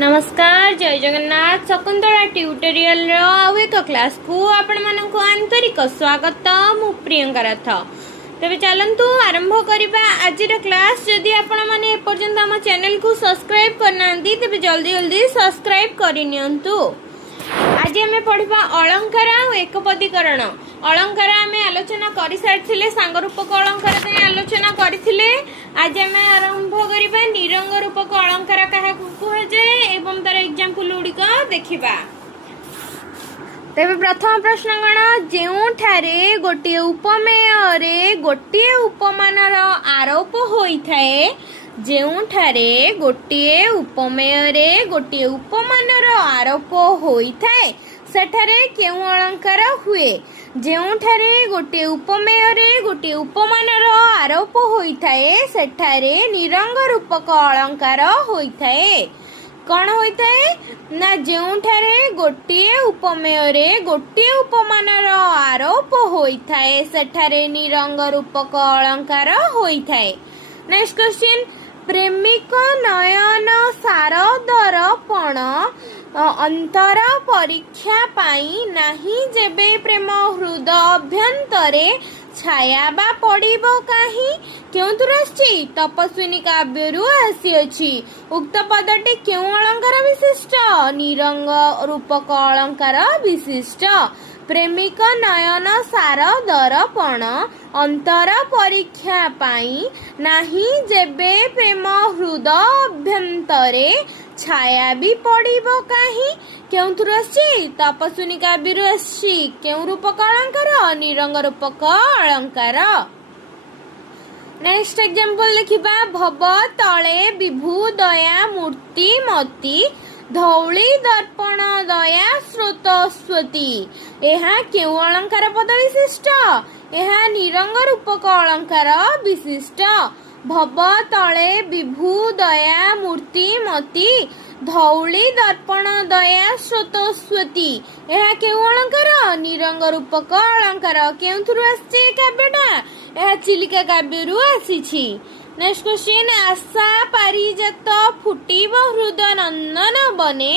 नमस्कार जय जगन्नाथ शकुंतला ट्यूटोरियल आउ एक क्लास को आपण मानक आंतरिक स्वागत मु प्रियंका रथ तेज चलतु आरंभ करवा आज क्लास जदि आपण मैंने एपर्यंत आम चैनल को सब्सक्राइब करना तेज जल्दी जल्दी सब्सक्राइब करनियंतु। आज आम पढ़ा अलंकार और एकपदीकरण। अलंकार आम आलोचना कर सारी सांग रूपक अलंकार आलोचना करथिले। आज आम आरंभ करबा निरंग रूपक अलंकार क्या कहुए एवं तार एग्जांपल गुड़िक देखा। तेरे प्रथम प्रश्न कण जोठारे गोटे उपमेय गोटे उपमानर आरोप होइथाए जोठारे गोटे उपमेय गोटे उपमानर आरोप होइथाए सेठारे केउ अलंकार हुए। जोठारे गोटे उपमेय गोटे उपमानर आरोप होइथाए सेठारे निरंग रूपक अलंकार होइथाए। कौन होता है ना जोठारे गोटे उपमेय गोटे उपमानर आरोप होता है सेठारे निरंग रूपक अलंकार होता है। नेक्स्ट क्वेश्चन प्रेमिक नयन सार दर्पण अंतर परीक्षा पाई नाही जेबे प्रेम हृदय अभ्यंतरे छाया बा पड़िबो काहि केउतुर आछि तपस्विनी काव्यरु आसी। उक्त पदटी केउ अलंकार विशिष्ट निरंग रूपक अलंकार विशिष्ट। प्रेमिक नयन सार दर्पण अंतर परीक्षा पाई नाही जेबे प्रेम हृदय अभ्यंतरे छाया भी पड़िबो काहि केउतुर आछि तपस्विनी काव्यरु आछि। केउ रूपक अलंकार निरंग रूपक अलंकार। नेक्स्ट एग्जांपल देखिबा भव तले विभु दया मूर्ति मती धौली दर्पण दया स्रोत स्वती। एहा केउ अलंकार पद विशिष्ट एहा निरंग रूपक अलंकार विशिष्ट। भव तले विभु दया मूर्ति मती धौली दर्पण दया स्रोत स्वती। एहा केउ अलंकार निरंग रूपक अलंकार। केउथुरु आछि काव्यटा एहा चिलिका काव्यरु आसीछि। नेक्स्ट क्वेश्चन आशा पारिजात फुटिब हृदय नंदन बने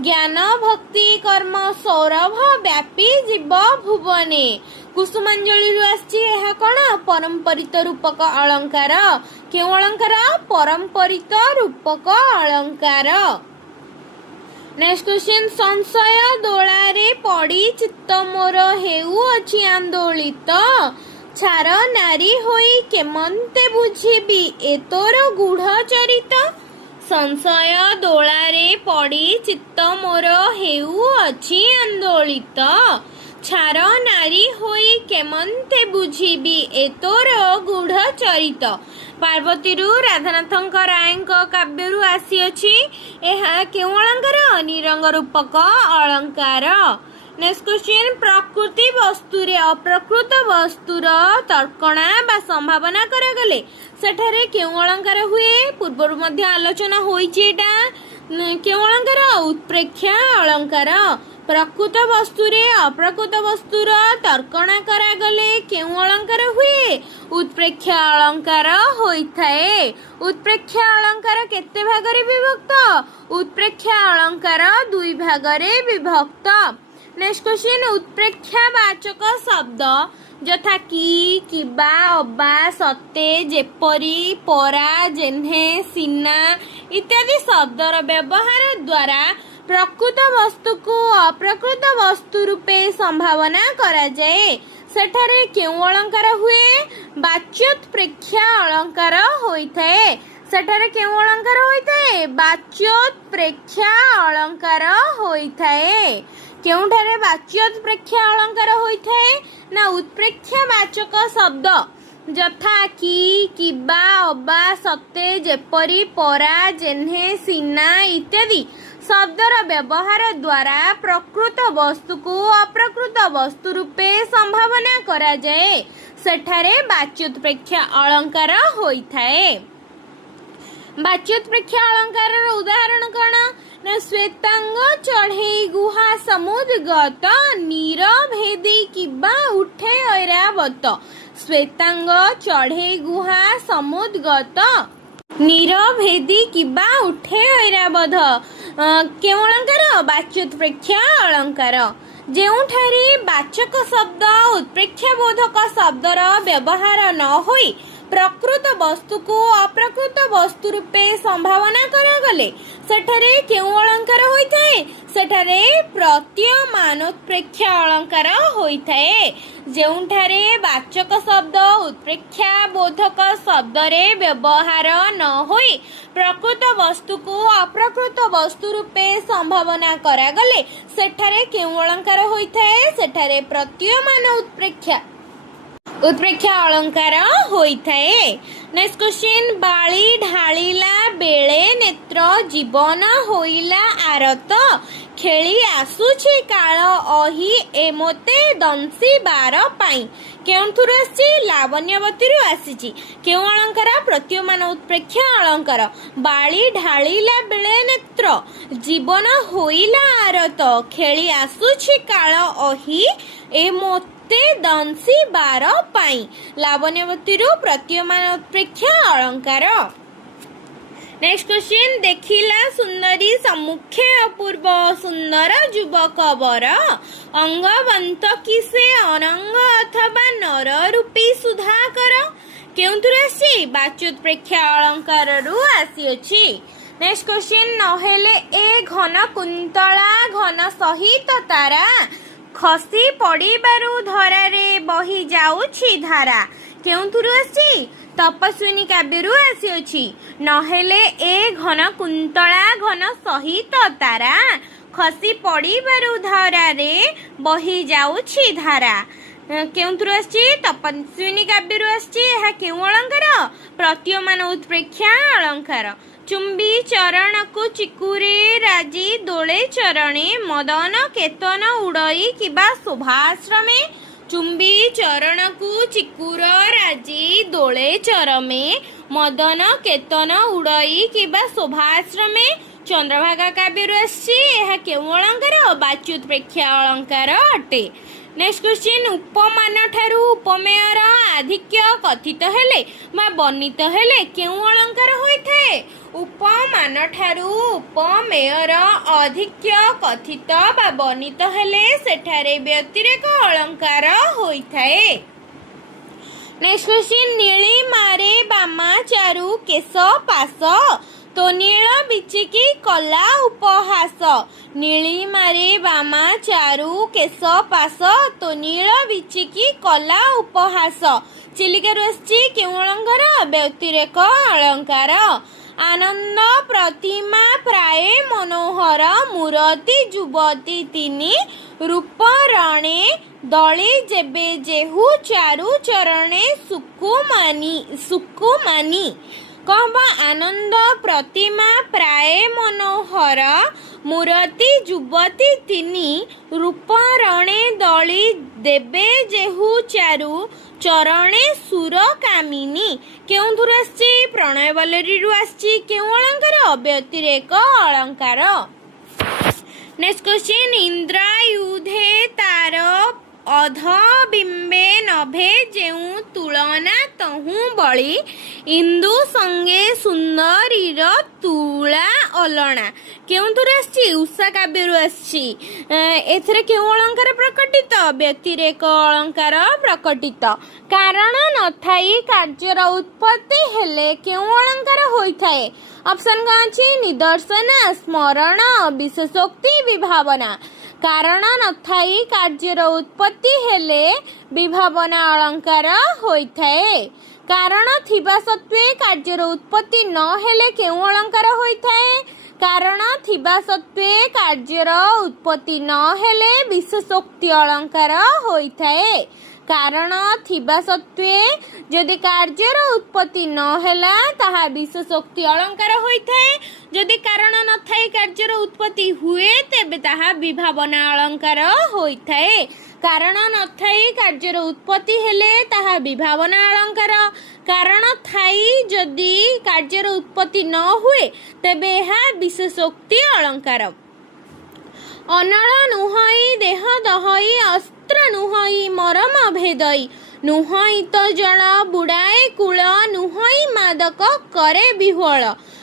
ज्ञान भक्ति कर्म सौरभ व्यापी जीव भुवने। कुसुमांजलि आछि एहा कोन परंपरित रूपक अलंकार। केउ अलंकार परंपरित रूपक अलंकार। नेक्स्ट क्वेश्चन संशय दोलारे पड़ी चित्त मोर हेउ अछि आंदोलित छार नारी होई केमंते बुझिबी ए तोर गूढ़ चरित। संशय दोलारे पड़ी चित्त मोर हेउ अछि आंदोलित छार नारी होई केमंते बुझिबी ए तोर गूढ़ चरित। पार्वती राधानाथ राय काव्यरु आसी अछि। एहा केउ अलंकार निरंग रूपक अलंकार। नेक्स्ट क्वेश्चन प्रकृति वस्तुरे अप्रकृत वस्तुर तर्कणा बा संभावना करागले सेठारे केउ अलंकार हुए पूर्वरु मध्य आलोचना होइछि। एटा केउ अलंकार उत्प्रेक्षा अलंकार। प्रकृत वस्तुरे अप्रकृत वस्तुर तर्कणा करागले केउ अलंकार हुए उत्प्रेक्षा अलंकार होइथाए। उत्प्रेक्षा अलंकार केते भागरे विभक्त उत्प्रेक्षा अलंकार दुई भागरे विभक्त। नेक्स्ट क्वेश्चन उत्प्रेक्षा वाचक शब्द यथा कि किबा अबा सते जेपरी परा जेन्हे सिना इत्यादि शब्दर व्यवहार द्वारा प्रकृत वस्तु को अप्रकृत वस्तु रूपे संभावना करा जाए सेठारे केउ अलंकार हुए वाच्योत्प्रेक्षा अलंकार होइथाए। सेठारे केउ अलंकार होइथाए वाच्योत्प्रेक्षा अलंकार होइथाए। केउठारे वाच्योत्प्रेक्षा अलंकार होइथाए ना उत्प्रेक्षा वाचक शब्द यथा कि किबा अबा सते जेपरी परा जेन्हे सिना इत्यादि शब्दर व्यवहार द्वारा प्रकृत वस्तु को अप्रकृत वस्तु रूपे संभावना करा जाए सेठारे वाच्योत्प्रेक्षा अलंकार होइथाए। वाच्योत्प्रेक्षा अलंकार उदाहरण कौन ना श्वेतांग चढ़े गुहा समुद्रगत नीर भेदी किबा उठे ऐरावत। श्वेतांग चढ़े गुहा समुद्रगत नीर भेदी किबा उठे ऐरावत। କେଉଁ ଅଳଙ୍କାର? ବାଚ୍ୟୋତ୍ପ୍ରେକ୍ଷା ଅଳଙ୍କାର। ଯେଉଁଠାରେ ବାଚକ ଶବ୍ଦ ଉତ୍ପ୍ରେକ୍ଷା ବୋଧକ ଶବ୍ଦର ବ୍ୟବହାର ନ ହୋଇ ପ୍ରକୃତ ବସ୍ତୁକୁ ଅପ୍ରକୃତ ବସ୍ତୁ ରୂପେ ସମ୍ଭାବନା କରାଗଲେ ସେଠାରେ କେଉଁ ଅଳଙ୍କାର ହୋଇଥାଏ? ସେଠାରେ ପ୍ରତୀୟମାନୋତ୍ପ୍ରେକ୍ଷା ଅଳଙ୍କାର ହୋଇଥାଏ। ଯେଉଁଠାରେ ବାଚକ ଶବ୍ଦ ଉତ୍ପ୍ରେକ୍ଷା ବୋଧକ ଶବ୍ଦରେ ବ୍ୟବହାର ନ ହୋଇ ପ୍ରକୃତ ବସ୍ତୁକୁ ଅପ୍ରକୃତ ବସ୍ତୁ ରୂପେ ସମ୍ଭାବନା କରାଗଲେ ସେଠାରେ କେଉଁ ଅଳଙ୍କାର ହୋଇଥାଏ? ସେଠାରେ ପ୍ରତୀୟମାନ ଉତ୍ପ୍ରେକ୍ଷା ଅଳଙ୍କାର ହୋଇଥାଏ। ନେକ୍ସଟ କ୍ୱେଶ୍ଚିନ୍, ବାଳି ଢାଳିଲା ବେଳେ ନେତ୍ର ଜୀବନ ହୋଇଲା ଆରତ ଖେଳି ଆସୁଛି କାଳ ଅହି ଏମତେ ଦଂଶିବାର ପାଇଁ। କେଉଁଥିରୁ ଆସିଛି? ଲାବଣ୍ୟବତୀରୁ ଆସିଛି। କେଉଁ ଅଳଙ୍କାର? ପ୍ରତୀୟମାନ ଉତ୍ପ୍ରେକ୍ଷା ଅଳଙ୍କାର। ବାଳି ଢାଳିଲା ବେଳେ ନେତ୍ର ଜୀବନ ହୋଇଲା ଆରତ ଖେଳି ଆସୁଛି କାଳ ଅହି ଏମତେ ଦଂଶିବାର ପାଇଁ। ଲାବଣ୍ୟବତୀରୁ ପ୍ରତୀୟମାନ ଉତ୍ପ୍ରେକ୍ଷା ଅଳଙ୍କାର। ନେକ୍ସଟ କ୍ୱେଶ୍ଚିନ୍, ଦେଖିଲା ସୁନ୍ଦରୀ ସମ୍ମୁଖେ ଅପୂର୍ବ ସୁନ୍ଦର ଯୁବକ ବର ଅଙ୍ଗବନ୍ତ କି ସେ ଅନଙ୍ଗ ଅଥବା ନର ରୂପୀ ସୁଧାକର। କେଉଁଥିରୁ ଆସିଛି? ବାଚ୍ୟୋତ୍ପ୍ରେକ୍ଷା ଅଳଙ୍କାରରୁ ଆସିଅଛି। ନେକ୍ସଟ କ୍ୱେଶ୍ଚିନ୍, ନହେଲେ ଏ ଘନ କୁନ୍ତଳା ଘନ ସହିତ ତାରା ଖସି ପଡ଼ିବାରୁ ଧରାରେ ବହି ଯାଉଛି ଧାରା। କେଉଁଥିରୁ ଆସିଛି? ତପସ୍ୱିନୀ କାବ୍ୟରୁ ଆସିଅଛି। ନହେଲେ ଏ ଘନ କୁନ୍ତଳା ଘନ ସହିତ ତାରା ଖସି ପଡ଼ିବାରୁ ଧରାରେ ବହି ଯାଉଛି ଧାରା। କେଉଁଥିରୁ ଆସିଛି? ତପସ୍ୱିନୀ କାବ୍ୟରୁ ଆସିଛି। ଏହା କେଉଁ ଅଳଙ୍କାର? ପ୍ରତୀୟମାନ ଉତ୍ପ୍ରେକ୍ଷା ଅଳଙ୍କାର। ଚୁମ୍ବି ଚରଣକୁ ଚିକୁରେ ରାଜି ଦୋଳେ ଚରଣେ ମଦନ କେତନ ଉଡ଼ଇ କିବା ଶୋଭାଶ୍ରମେ। ଚୁମ୍ବି ଚରଣକୁ ଚିକୁର ରାଜି ଦୋଳେ ଚରମେ ମଦନ କେତନ ଉଡ଼ଇ କିବା ଶୋଭାଶ୍ରମେ। ଚନ୍ଦ୍ରଭାଗା କାବ୍ୟରୁ ଆସିଛି। ଏହା କେଉଁ ଅଳଙ୍କାର? ବାଚ୍ୟୋତ୍ପ୍ରେକ୍ଷା ଅଳଙ୍କାର ଅଟେ। ନେକ୍ସଟ କ୍ୱେଶ୍ଚିନ୍, ଉପମାନ ଠାରୁ ଉପମେୟର ଆଧିକ୍ୟ କଥିତ ହେଲେ ବା ବର୍ଣ୍ଣିତ ହେଲେ କେଉଁ ଅଳଙ୍କାର ହୋଇଥାଏ? ଉପମାନ ଠାରୁ ଉପମେୟର ଅଧିକ୍ୟ କଥିତ ବା ବର୍ଣ୍ଣିତ ହେଲେ ସେଠାରେ ବ୍ୟତିରେକ ଅଳଙ୍କାର ହୋଇଥାଏ। ନେକ୍ସଟ କ୍ୱେଶ୍ଚିନ୍, ନୀଳିମାରେ ବାମା ଚାରୁ କେଶ ପାଶ ତୋ ନୀଳ ବିଚିକି କଲା ଉପହାସ। ନୀଳିମାରେ ବାମା ଚାରୁ କେଶ ପାଶ ତୋ ନୀଳ ବିଚିକି କଲା ଉପହାସ। ଚିଲିକାରୁ ଆସିଛି। କେଉଁ ଅଳଙ୍କାର? ବ୍ୟତିରେକ ଅଳଙ୍କାର। ଆନନ୍ଦ ପ୍ରତିମା ପ୍ରାୟ ମନୋହର ମୂରତି ଯୁବତୀ ତିନି ରୂପ ରଣେ ଦଳି ଯେବେ ଯେହୁ ଚାରୁ ଚରଣେ ସୁକୁମାନି। କଣ ହବ? ଆନନ୍ଦ ପ୍ରତିମା ପ୍ରାୟ ମନୋହର ମୂରତି ଯୁବତୀ ତିନି ରୂପ ରଣେ ଦଳି ଦେବେ ଯେହୁ ଚାରୁ ଚରଣେ ସୁର କାମିନୀ। କେଉଁଥିରୁ ଆସିଛି? ପ୍ରଣୟବଲ୍ଲରୀରୁ ଆସିଛି। କେଉଁ ଅଳଙ୍କାର? ବ୍ୟତିରେକ ଅଳଙ୍କାର। ନେକ୍ସଟ କ୍ୱେଶ୍ଚିନ୍, ଇନ୍ଦ୍ରାୟୁଧେ ତାର ଅଧ ବିମ୍ବେ ନଭେ ଯେଉଁ ତୁଳନା ତହୁଁ ବଳି ଇନ୍ଦୁ ସଙ୍ଗେ ସୁନ୍ଦରୀର ତୁଳା ଅଲଣା। କେଉଁଥିରୁ ଆସିଛି? ଉଷା କାବ୍ୟରୁ ଆସିଛି। ଏଥିରେ କେଉଁ ଅଳଙ୍କାର ପ୍ରକଟିତ? ବ୍ୟତିରେକ ଅଳଙ୍କାର ପ୍ରକଟିତ। କାରଣ ନଥାଇ କାର୍ଯ୍ୟର ଉତ୍ପତ୍ତି ହେଲେ କେଉଁ ଅଳଙ୍କାର ହୋଇଥାଏ? ଅପସନ୍ କ'ଣ ଅଛି? ନିଦର୍ଶନ, ସ୍ମରଣ, ବିଶେଷୋକ୍ତି, ବିଭାବନା। କାରଣ ନଥାଇ କାର୍ଯ୍ୟର ଉତ୍ପତ୍ତି ହେଲେ ବିଭାବନା ଅଳଙ୍କାର ହୋଇଥାଏ। କାରଣ ଥିବା ସତ୍ତ୍ୱେ କାର୍ଯ୍ୟର ଉତ୍ପତ୍ତି ନ ହେଲେ କେଉଁ ଅଳଙ୍କାର ହୋଇଥାଏ? କାରଣ ଥିବା ସତ୍ତ୍ୱେ କାର୍ଯ୍ୟର ଉତ୍ପତ୍ତି ନ ହେଲେ ବିଶେଷୋକ୍ତି ଅଳଙ୍କାର ହୋଇଥାଏ। କାରଣ ଥିବା ସତ୍ତ୍ୱେ ଯଦି କାର୍ଯ୍ୟର ଉତ୍ପତ୍ତି ନ ହେଲା ତାହା ବିଶେଷୋକ୍ତି ଅଳଙ୍କାର ହୋଇଥାଏ। ଯଦି କାରଣ ନଥାଇ କାର୍ଯ୍ୟର ଉତ୍ପତ୍ତି ହୁଏ ତେବେ ତାହା ବିଭାବନା ଅଳଙ୍କାର ହୋଇଥାଏ। କାରଣ ନଥାଇ କାର୍ଯ୍ୟର ଉତ୍ପତ୍ତି ହେଲେ ତାହା ବିଭାବନା ଅଳଙ୍କାର। କାରଣ ଥାଇ ଯଦି କାର୍ଯ୍ୟର ଉତ୍ପତ୍ତି ନ ହୁଏ ତେବେ ଏହା ବିଶେଷୋକ୍ତି ଅଳଙ୍କାର। ଅନଳ ନୁହଁଇ ଦେହ ଦହଇ ଅସ୍ତ୍ର ନୁହଁଇ ମରମ ଭେଦଇ ନୁହଁଇ ତ ଜଳ ବୁଡ଼ାଏ କୂଳ ନୁହଁଇ ମାଦକ କରେ ବିହ୍ୱଳ।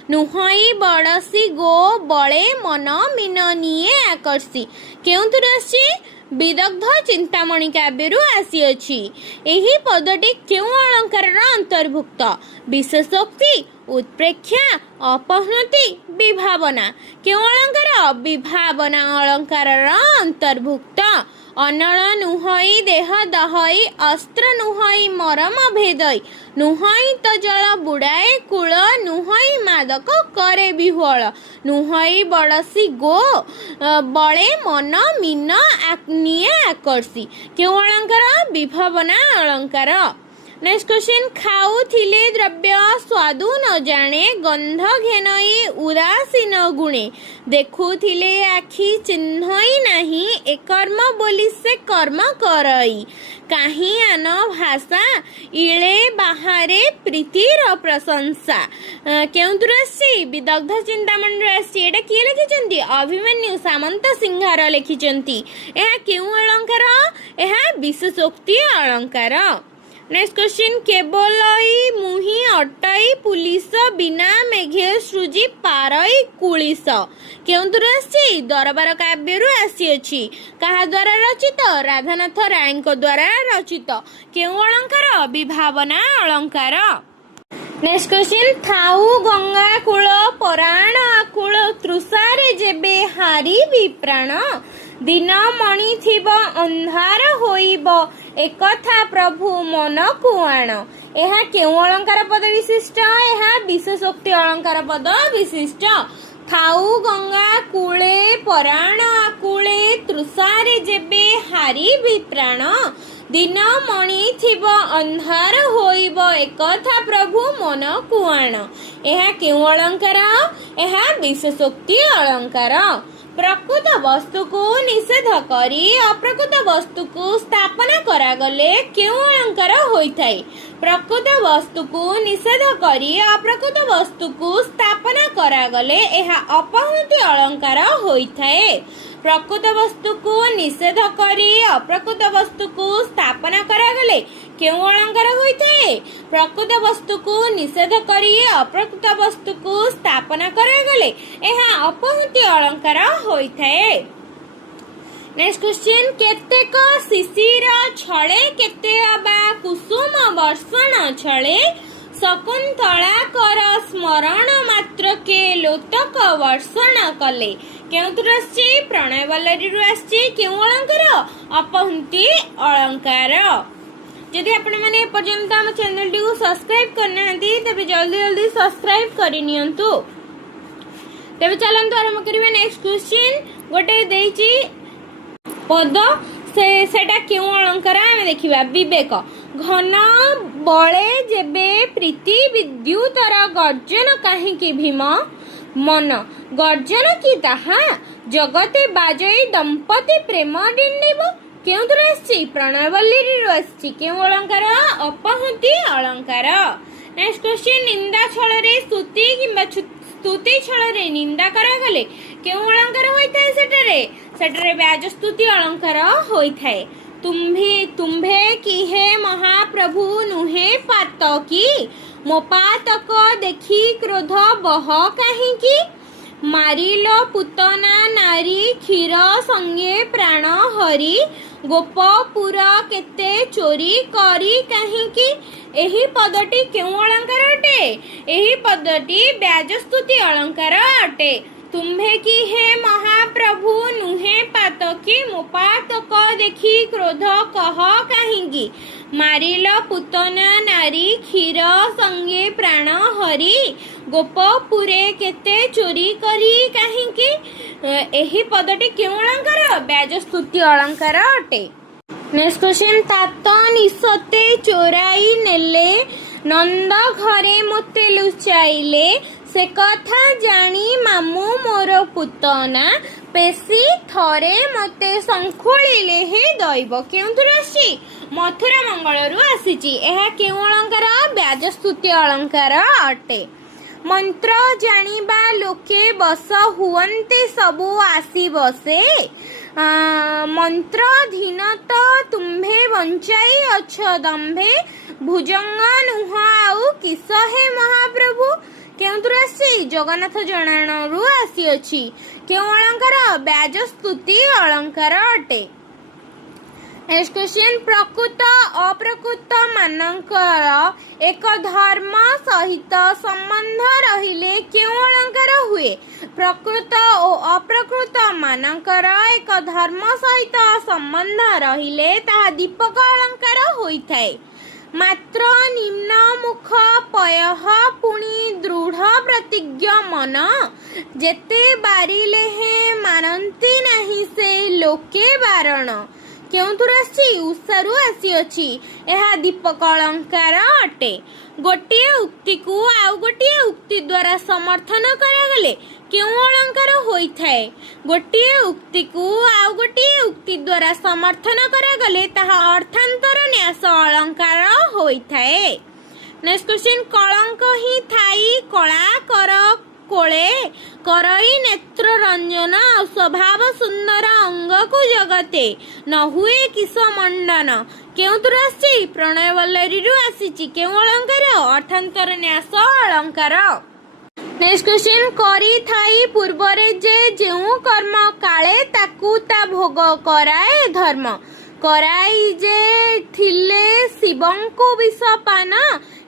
नुहई बड़सी गो बळे मन मीन निये आकर्षी केउंथुर आसी विदग्ध चिंतामणि काव्यरु आसीअछि। एही पदटी केउ अलंकारर अंतर्भुक्त विशेषोक्ति उत्प्रेक्षा अपहृति विभावना केउ अलंकार विभावना अलंकारर अंतर्भुक्त अनल नुहई देह दहई अस्त्र नुहई मरम भेदई नुहई तो जल बुड़ाए कूल नुहई मादक करे विह्वल नुहई बड़सी गो बळे मन मीन निये आकर्षी केउ अलंकार विभावना अलंकार। नेक्स्ट क्वेश्चन खाऊथिले द्रव्य स्वादु न जाने गंध घेनई उदासीन गुणे देखुथिले आखि चिन्हई नाही ए कर्म बोली से कर्म करई काही आन भाषा इळे बाहारे प्रीतिर प्रशंसा केउंतुर आसी विदग्ध चिंतामणि आसी एटा किए लिखिचंती अभिमन्यु सामंत सिंहार लिखिचंती एहा केउ अलंकार एहा विशेषोक्ति अलंकार। नेक्स्ट क्वेश्चन केवलई मुही अटई पुलिस बिना मेघे सृजी पारई कुलिस केउंतुर आसी दरबार काव्यरु आसीअछि काहा द्वारा रचित राधानाथ रायଙ୍କ द्वारा रचित केउ अलंकार विभावना अलंकार। नेक्स्ट क्वेश्चन थाऊ गंगा कूल पराण आकुल तृषारे जेबे हारी विप्राण दिन मणि थिब अंधार होइब एकथा प्रभु मन कुआण एहा केउ अलंकार पद विशिष्ट एहा विशेषोक्ति अलंकार पद विशिष्ट थाऊ गंगा कूले पराण आकुले तृषारे जेबे हारी विप्राण दिन मणि थिब अंधार होइब एकथा प्रभु मन कुआण एहा केउ अलंकार एहा विशेषोक्ति अलंकार। प्रकृत वस्तु को निषेध करी अप्रकृत वस्तु को स्थापना करागले केउ अलंकार होइथाय प्रकृत वस्तु को निषेध करी अप्रकृत वस्तु को स्थापना करागले एहा अपहृति अलंकार होइथाय प्रकृत वस्तु को निषेध करी अप्रकृत वस्तु को स्थापना करागले केउ अलंकार होइथाय प्रकृत वस्तु को निषेध करी अप्रकृत वस्तु को स्थापना करागले एहा अपहृति अलंकार होइथाय। नेक्स्ट क्वेश्चन केतेक शिशिर छळे केते अबा कुसुम वर्षण छळे शकुंतला कर स्मरण मात्र के लोतक वर्षण कले केउंथुर आसी प्रणय वल्लरीरु आसी केउ अलंकार अपहृति अलंकार। यदि आपण माने पर्यंत हम चैनल टी को सब्सक्राइब करना तबे जल्दी जल्दी सब्सक्राइब करि नियंतु। तबे चलंतु आरंभ करिवे। नेक्स्ट क्वेश्चन गोटे देछि पद सेटा केउ अलंकार आमे देखिबा विवेक घन बळे जेबे प्रीति विद्युतर गर्जन काहेकि भीम मन गर्जन की ताहा जगते बाजई दंपति प्रेम डिंडिब केउंथुर आसी प्रणयवल्लीरु आसी केउ अलंकार अपहृति अलंकार। नेक्स्ट क्वेश्चन निंदा छଳରେ स्तुति किंबा स्तुति छଳରେ निंदा करागले केउ अलंकार होइथाय सेटरे व्याज स्तुति अलंकार होइथाय। तुम्भे की हे महाप्रभु नुहे पातकी मो पातक देखी क्रोध बह काहेकि मारिलो पुतना नारी क्षीर संगे प्राण हरि गोपपुर केते चोरी करी काहेकि एही पदटी केउ अलंकार अटे एही पदटी व्याजस्तुति अलंकार अटे। तुम्भे की हे महाप्रभु नुहे पातकी मो पातक देखी क्रोध कह काहेकि मारिल पुतना नारी क्षीर संगे प्राण हरि गोपपुरे केते चोरी करी काहेकि एही पदटी केउ अलंकार व्याजस्तुति अलंकार अटे। नेक्स्ट क्वेश्चन तात निसते चोराई नेले नंद घरे मोते लुचाइले से कथा जानी मामू मोर पुतना पेशी थरे मते संखोलिले हे दैव केउंथुर आसी मथुरा मंगलरु आसीची एहा केउ अलंकार व्याजस्तुति अलंकार अटे। मंत्र जानिबा लोके बस हुअन्ते सबु आसी बसे मंत्रधीन तो तुम्भे बंचाई अछ दंभे भुजंग नुह आउ किस हे महाप्रभु କେଉଁଥିରୁ ଆସିଛି? ଜଗନ୍ନାଥ ଜଣାଣରୁ ଆସିଅଛି। କେଉଁ ଅଳଙ୍କାର? ବ୍ୟାଜସ୍ତୁତି ଅଳଙ୍କାର ଅଟେ। ନେକ୍ସଟ କ୍ୱେଶ୍ଚିନ୍, ପ୍ରକୃତ ଅପ୍ରକୃତ ମାନଙ୍କର ଏକ ଧର୍ମ ସହିତ ସମ୍ବନ୍ଧ ରହିଲେ କେଉଁ ଅଳଙ୍କାର ହୁଏ? ପ୍ରକୃତ ଓ ଅପ୍ରକୃତ ମାନଙ୍କର ଏକ ଧର୍ମ ସହିତ ସମ୍ବନ୍ଧ ରହିଲେ ତାହା ଦୀପକ ଅଳଙ୍କାର ହୋଇଥାଏ। ମାତ୍ର ନିମ୍ନମୁଖ ପୟଃ ପୁଣି ଦୃଢ଼ ପ୍ରତିଜ୍ଞ ମନ, ଯେତେ ବାରିଲେ ହେଁ ମାନନ୍ତି ନାହିଁ ସେ ଲୋକେ ବାରଣ। କେଉଁଥିରୁ ଆସିଛି? ଉଷାରୁ ଆସିଅଛି। ଏହା ଦୀପକ ଅଳଙ୍କାର ଅଟେ। ଗୋଟିଏ ଉକ୍ତିକୁ ଆଉ ଗୋଟିଏ ଉକ୍ତି ଦ୍ୱାରା ସମର୍ଥନ କରାଗଲେ କେଉଁ ଅଳଙ୍କାର ହୋଇଥାଏ? ଗୋଟିଏ ଉକ୍ତିକୁ ଆଉ ଗୋଟିଏ ଉକ୍ତି ଦ୍ୱାରା ସମର୍ଥନ କରାଗଲେ ତାହା ଅର୍ଥାନ୍ତର ନ୍ୟାସ ଅଳଙ୍କାର ହୋଇଥାଏ। ନେକ୍ସଟ କ୍ୱେଶ୍ଚିନ୍, କଳଙ୍କ ହିଁ ଥାଇ କଳା କର କୋଳେ କରଇ ନେତ୍ର ରଞ୍ଜନ, ସ୍ୱଭାବ ସୁନ୍ଦର ଅଙ୍ଗକୁ ଜଗତେ ନ ହୁଏ କିସ ମଣ୍ଡନ। କେଉଁଥିରୁ ଆସିଛି? ପ୍ରଣୟ ବଲ୍ଲରୀରୁ ଆସିଛି। କେଉଁ ଅଳଙ୍କାର? ଅର୍ଥାନ୍ତର ନ୍ୟାସ ଅଳଙ୍କାର। ନେକ୍ସଟ କ୍ୱେଶ୍ଚିନ୍, କରିଥାଇ ପୂର୍ବରେ ଯେ ଯେଉଁ କର୍ମ କାଳେ ତାକୁ ତା ଭୋଗ କରାଏ ଧର୍ମ, କରାଇ ଯେ ଥିଲେ ଶିବଙ୍କୁ ବିଷପାନ,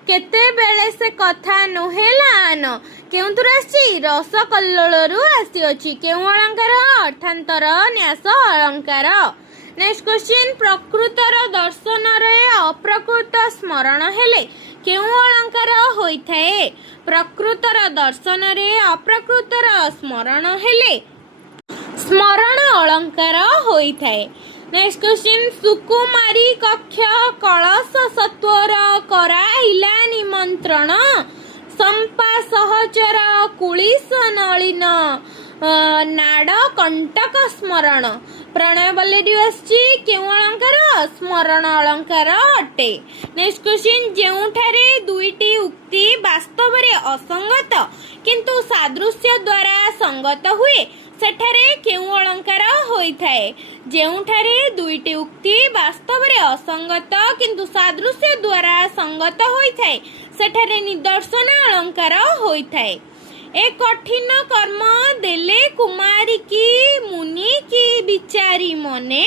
କେତେବେଳେ ସେ କଥା ନୁହେଲା ଆନ। କେଉଁଥିରୁ ଆସିଛି? ରସ କଲ୍ଲୋଳରୁ ଆସିଅଛି। କେଉଁ ଅଳଙ୍କାର? ଅର୍ଥାନ୍ତର ନ୍ୟାସ ଅଳଙ୍କାର। ନେକ୍ସଟ କ୍ୱେଶ୍ଚିନ୍, ପ୍ରକୃତର ଦର୍ଶନରେ ଅପ୍ରକୃତ ସ୍ମରଣ ହେଲେ କେଉଁ ଅଳଙ୍କାର ହୋଇଥାଏ? ପ୍ରକୃତର ଦର୍ଶନରେ ଅପ୍ରକୃତର ସ୍ମରଣ ହେଲେ ସ୍ମରଣ ଅଳଙ୍କାର ହୋଇଥାଏ। ନେକ୍ସଟ କ୍ୱେଶ୍ଚିନ୍, ସୁକୁମାରୀ କକ୍ଷ କଳସ ସତ୍ୱର କରାଇଲା ନିମନ୍ତ୍ରଣ, ସମ୍ପା ସହଚର କୁଳିଶ ନଳିନ ନାଡ଼ କଣ୍ଟକ ସ୍ମରଣ। ପ୍ରଣୟ ବଲ୍ଲରୀ ଆସିଛି। କେଉଁ ଅଳଙ୍କାର? ସ୍ମରଣ ଅଳଙ୍କାର ଅଟେ। ନେକ୍ସଟ କ୍ୱେଶ୍ଚିନ୍, ଯେଉଁଠାରେ ଦୁଇଟି ଉକ୍ତି ବାସ୍ତବରେ ଅସଙ୍ଗତ କିନ୍ତୁ ସାଦୃଶ୍ୟ ଦ୍ୱାରା ସଙ୍ଗତ ହୁଏ ସେଠାରେ କେଉଁ ଅଳଙ୍କାର ହୋଇଥାଏ? ଯେଉଁଠାରେ ଦୁଇଟି ଉକ୍ତି ବାସ୍ତବରେ ଅସଙ୍ଗତ କିନ୍ତୁ ସାଦୃଶ୍ୟ ଦ୍ୱାରା ସଙ୍ଗତ ହୋଇଥାଏ ସେଠାରେ ନିଦର୍ଶନ ଅଳଙ୍କାର ହୋଇଥାଏ। ଏ କଠିନ କର୍ମ ଦେଲେ କୁମାରୀକି ମୁନି କି ବିଚାରି ମନେ,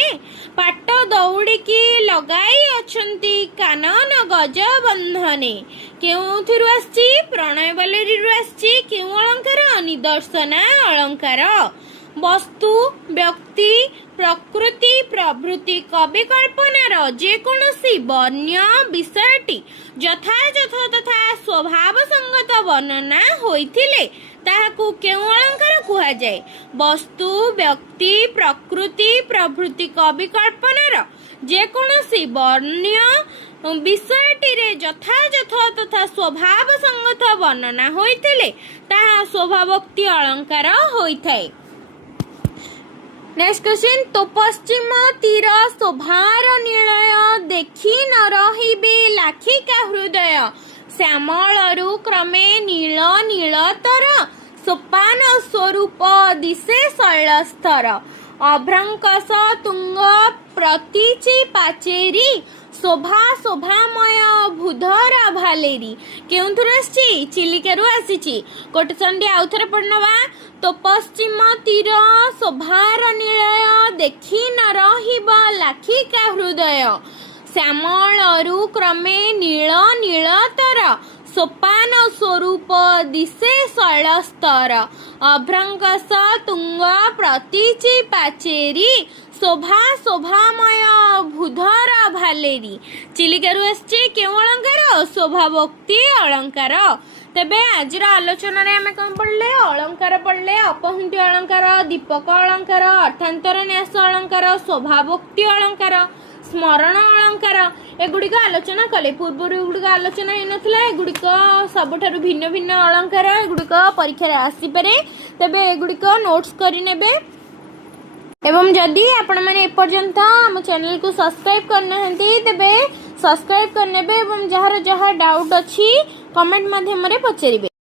ପାଟ ଦଉଡ଼ିକି ଲଗାଇ ଅଛନ୍ତି କାନନ ଗଜ ବନ୍ଧନେ। କେଉଁଥିରୁ ଆସିଛି? ପ୍ରଣୟ ବଲ୍ଲରୀରୁ ଆସିଛି। କେଉଁ ଅଳଙ୍କାର? ନିଦର୍ଶନ ଅଳଙ୍କାର। ବସ୍ତୁ ବ୍ୟକ୍ତି ପ୍ରକୃତି ପ୍ରଭୃତି କବି କଳ୍ପନାର ଯେକୌଣସି ବର୍ଣ୍ୟ ବିଷୟଟି ଯଥାଯଥ ତଥା ସ୍ୱଭାବ ସଙ୍ଗତ ବର୍ଣ୍ଣନା ହୋଇଥିଲେ ତାହାକୁ କେଉଁ ଅଳଙ୍କାର କୁହାଯାଏ? ବସ୍ତୁ ବ୍ୟକ୍ତି ପ୍ରକୃତି ପ୍ରଭୃତି କବି କଳ୍ପନାର ଯେକୌଣସି ବର୍ଣ୍ୟ ବିଷୟଟିରେ ଯଥାଯଥ ତଥା ସ୍ୱଭାବ ସଙ୍ଗତ ବର୍ଣ୍ଣନା ହୋଇଥିଲେ ତାହା ସ୍ୱଭାବୋକ୍ତି ଅଳଙ୍କାର ହୋଇଥାଏ। ନେକ୍ସଟ କ୍ୱେଶ୍ଚିନ୍, ତୋ ପଶ୍ଚିମ ତୀର ଶୋଭାର ନିଳୟ ଦେଖି ନ ରହିବେ ଲାଖିକା ହୃଦୟ, ଶ୍ୟାମଳରୁ କ୍ରମେ ନୀଳ ନୀଳତର, ସୋପାନ ସ୍ୱରୂପ ଦିଶେ ଶୈଳସ୍ତର, ଅଭ୍ରଙ୍କଶ ତୁଙ୍ଗ ପ୍ରତୀଚି ପାଚେରୀ, ଶୋଭା ଶୋଭାମୟ ଭୂଧର ଭାଲେରୀ। କେଉଁଥିରୁ ଆସିଛି? ଚିଲିକାରୁ ଆସିଛି। କୋଟେସନଟି ଆଉ ଥରେ ପଢ଼ିନେବା। ତୋ ପଶ୍ଚିମ ତୀର ଶୋଭାର ନିଳୟ ଦେଖି ନ ରହିବ ଲାଖିକା ହୃଦୟ, ଶ୍ୟାମଳରୁ କ୍ରମେ ନୀଳ ନୀଳତର, ସୋପାନ ସ୍ୱରୂପ ଦିଶେ ଶୈଳସ୍ତର, ଅଭ୍ରଙ୍କଶ ତୁଙ୍ଗ ପ୍ରତୀଚି ପାଚେରୀ, ଶୋଭା ଶୋଭାମୟ ଭୂଧର ଭାଲେରୀ। ଚିଲିକାରୁ ଆସିଛି। କେଉଁ ଅଳଙ୍କାର? ସ୍ୱଭାବୋକ୍ତି ଅଳଙ୍କାର। ତେବେ ଆଜିର ଆଲୋଚନାରେ ଆମେ କ'ଣ ପଢ଼ିଲେ? ଅଳଙ୍କାର ପଢ଼ିଲେ। ଅପହୃତି ଅଳଙ୍କାର, ଦୀପକ ଅଳଙ୍କାର, ଅର୍ଥାନ୍ତର ନ୍ୟାସ ଅଳଙ୍କାର, ସ୍ୱଭାବୋକ୍ତି ଅଳଙ୍କାର, ସ୍ମରଣ ଅଳଙ୍କାର ଏଗୁଡ଼ିକ ଆଲୋଚନା କଲେ। ପୂର୍ବରୁ ଏଗୁଡ଼ିକ ଆଲୋଚନା ହେଇନଥିଲା। ଏଗୁଡ଼ିକ ସବୁଠାରୁ ଭିନ୍ନ ଭିନ୍ନ ଅଳଙ୍କାର। ଏଗୁଡ଼ିକ ପରୀକ୍ଷାରେ ଆସିପାରେ। ତେବେ ଏଗୁଡ଼ିକ ନୋଟ୍ସ କରିନେବେ। ଏବଂ ଯଦି ଆପଣମାନେ ଏପର୍ଯ୍ୟନ୍ତ ଆମ ଚ୍ୟାନେଲକୁ ସବସ୍କ୍ରାଇବ୍ କରିନାହାନ୍ତି ତେବେ ସବସ୍କ୍ରାଇବ୍ କରିନେବେ ଏବଂ ଯାହାର ଯାହା ଡାଉଟ୍ ଅଛି କମେଣ୍ଟ ମାଧ୍ୟମରେ ପଚାରିବେ।